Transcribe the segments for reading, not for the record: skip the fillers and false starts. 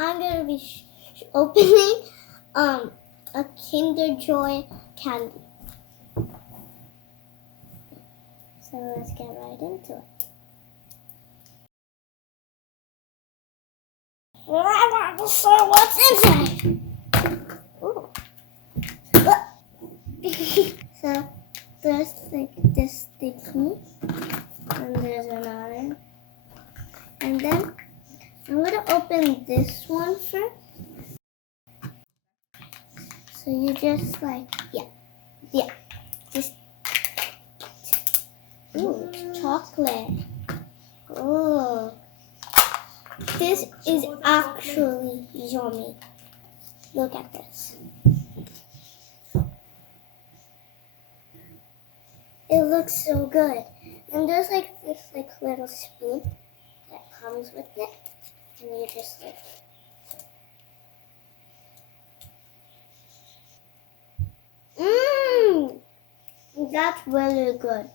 I'm gonna be opening a Kinder Joy candy. So let's get right into it. So what's inside? Ooh. So there's like this sticky, and there's another, and then I'm gonna open this one first. So you just like just ooh, it's chocolate. Oh, this is actually yummy. Look at this. It looks so good. And there's like this little spoon that comes with it. And you just like that's really good.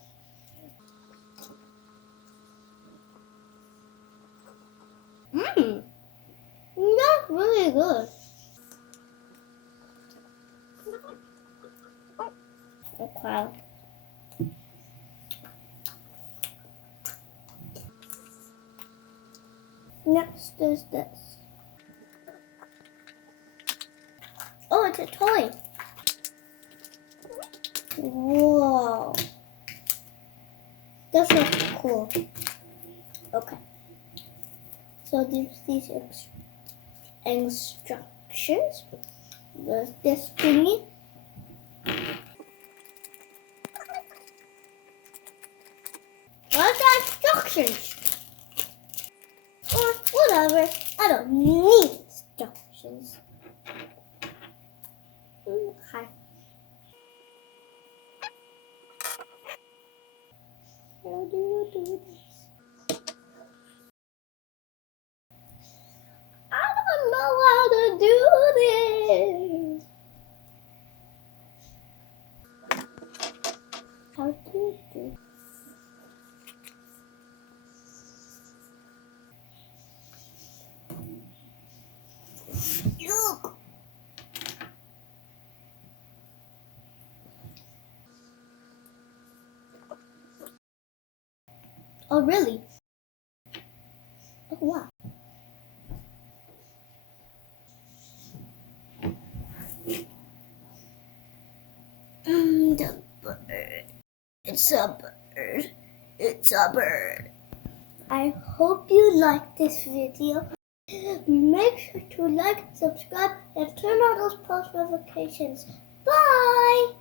That's really good. Okay. Next is this. Oh, it's a toy. Whoa. This looks cool. Okay. So there's these instructions. There's this thingy. What's the instructions? Or whatever. I don't need instructions. Okay. How do you do this? I don't know how to do this. How do you do? Look. Oh, really? Oh, wow. The bird. It's a bird. It's a bird. I hope you liked this video. Make sure to like, subscribe, and turn on those post notifications. Bye!